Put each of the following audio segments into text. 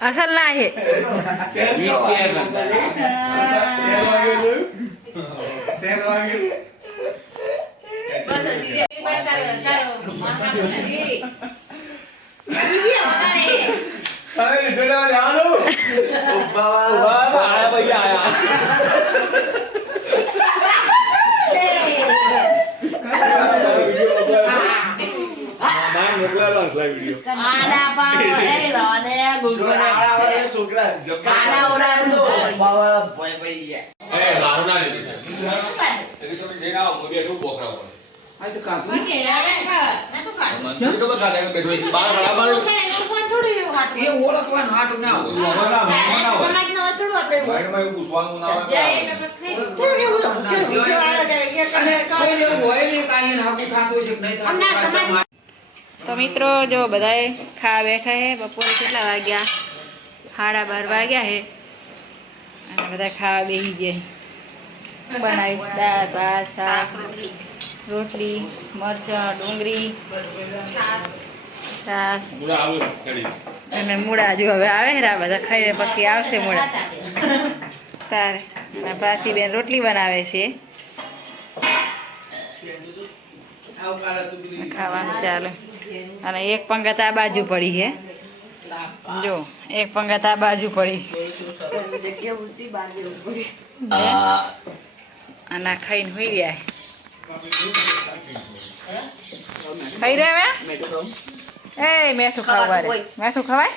અસલ ના હે તો મિત્રો જો બધાએ ખાવા બેઠા હે બપોરે કેટલા વાગ્યા 12:30 વાગ્યા હે અને બધા ખાવા બેસી ગયા બનાવી દાળ ભાત શાક રોટલી મરચાં ડુંગળી છાશ અને મૂળા જો હવે આવે રા બધા ખાઈને પછી આવશે મૂળા તારે અને પ્રાચી બેન રોટલી બનાવે છે ખાવાનું ચાલે અને એક પંગત આ બાજુ પડી છે જો એક પંગત આ બાજુ પડી અને ખાઈને હોઈ રહ્યા ખાઈ રહ્યા એ મેઠું ખાવા મેઠું ખવાય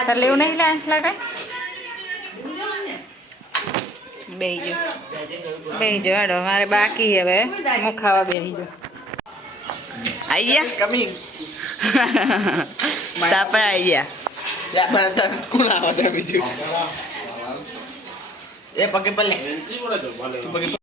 તાર લેવું નહીં લાંચ લગાય બેહી જો હેડો મારે બાકી હવે હું ખાવા બેહી જો આઈ ગયા તાપા આઈ ગયા એ પગે પલ્લે